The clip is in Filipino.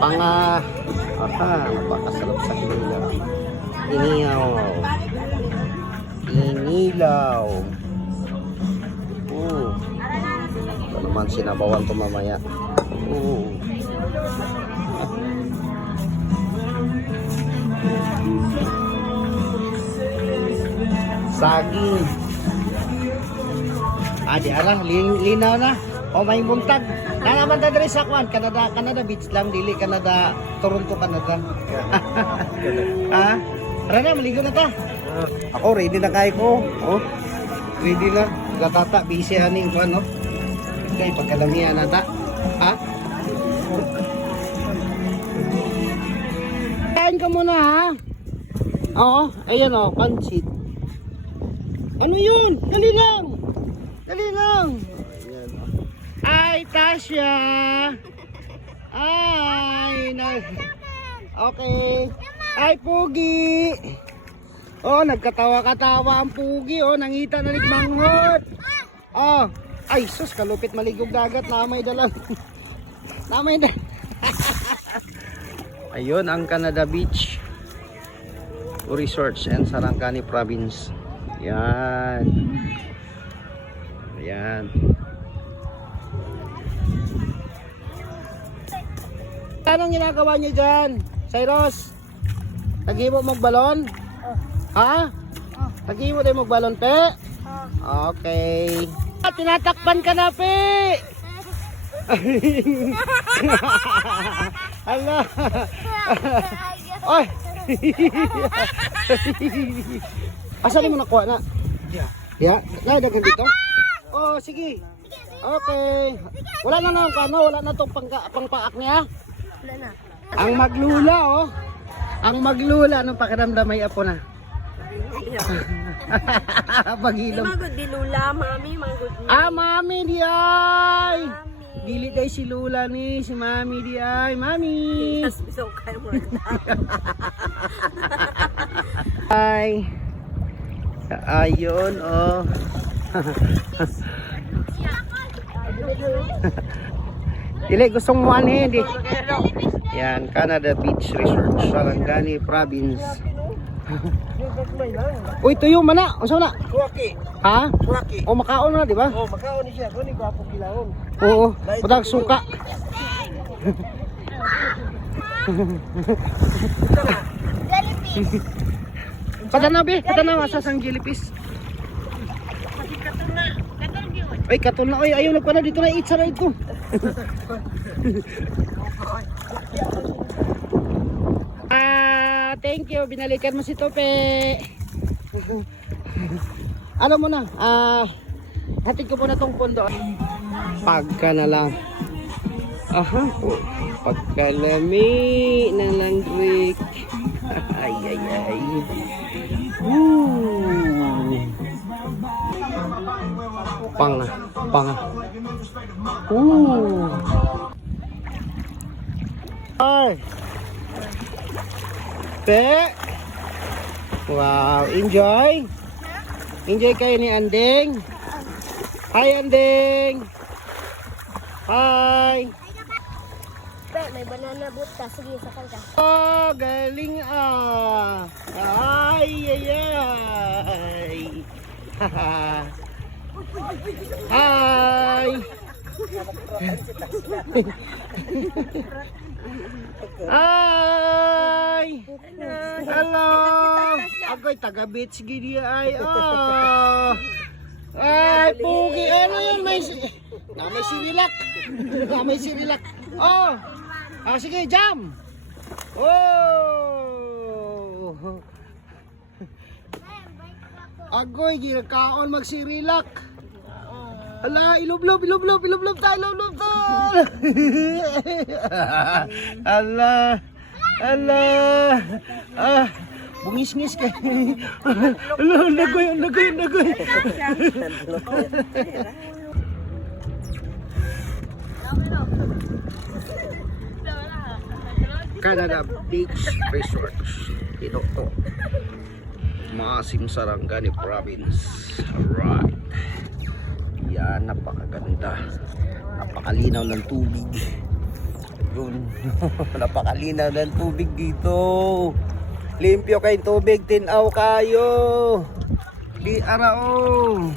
Panga. Napakasalap sa inilaw. Inilaw. Ito naman sinabawan to mamaya. Saging. Di alam, linaw na. O may buntag. Nanaman na diri sa kwan, Canada Beach lang, dili Canada, Toronto, Canada. Tara na, maligo na ta. Ako, ready na kayo ko. Ready na. Gatata, busy aning kwan, no? Okay, pagkalamihan na ta. Kain ka muna, ha? Oo, ayan o, pansit. Ano yun? Dali lang! Dali lang! Ay, Tasha! Okay. Ay, Pugi! Nagkatawa-katawa ang Pugi. Nangita na nagmanghot. Ay, sus, kalupit maligog dagat. Namay dalang. Namay da. Ayun, ang Canada Beach Resorts and Sarangani Province. Yan. Ayan. Anong ginagawa niyo dyan, Cyrus? Nag-iimo magbalon? Ha? Nag-iimo din magbalon, pe? Okay. Tinatakpan ka na, pe! Hala! Ay! Asan mo nakuha na? Yeah? Nadagan dito? Sige. Okay. Wala na nang kano, wala na tong pangpaak niya. Wala na. Ang maglula, Ang maglula nung pakiramdam may apo na. Pag-ilom. Magod di lula, mami, magod ni. Mami di ay. Dili day si lula ni, si mami di ay. Mami. So kay mo. Ay. Ayun, Dili gustong mo di. Yan, Canada Beach Resort, Sarangani Province. Uy, tuyo man na. Unsa na? Kuwaki. Ha? Kuwaki. Makaon na, di ba? Makaon ni siya. Kuni gwapo kilawon. Oo. Putak suka. Patanaw, be. Patanaw, asas ang jellyfish. Ay, katul na. Ay, ayaw nagpana dito na itsa na ito. Thank you. Binalikan mo si Tope. Alam mo na, hatid ko muna tong pondo. Pagka na lang. Pagkalami na lang, Rick. Ay. Panga. Ay. Wow, enjoy. Enjoy kayo ni Andeng. Hi, Andeng. Hi. May banana boat ka. Sige, sakal ka. Galing Ay. Hi. Hi. Hello. Agoy taga beach gidi ay. Ay, Pugi. Ano yun? May sirilak. May sirilak. Sige, jam. Agoy, ginakaon magsirilak. Ala, ilublob tayo. Ala. Bungis-ngis kay. Ala, nagoy. Canada Beach Resorts. Ito to. Maasim Sarangani Province. Alright. Yan, napakaganda. Napakalinaw ng tubig. Yun. Napakalinaw ng tubig dito. Limpyo kayong tubig, tinaw kayo. Di arao.